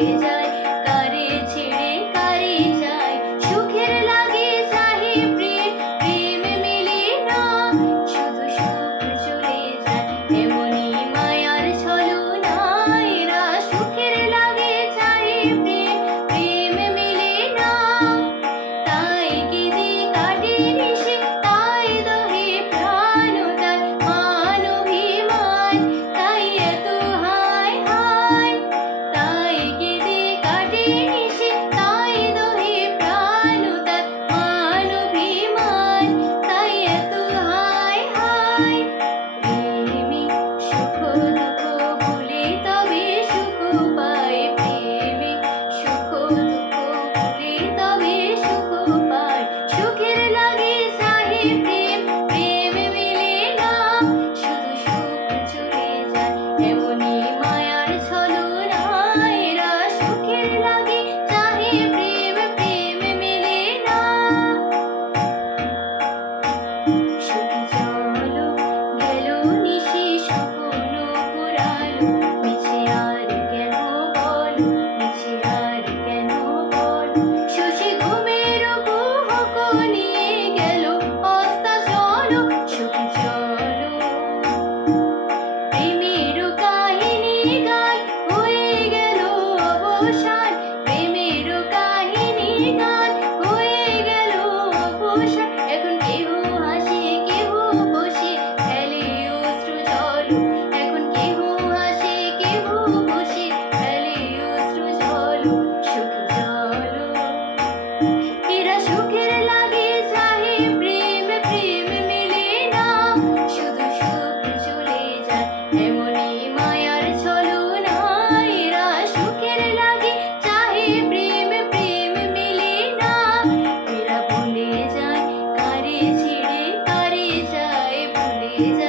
Yeah. কে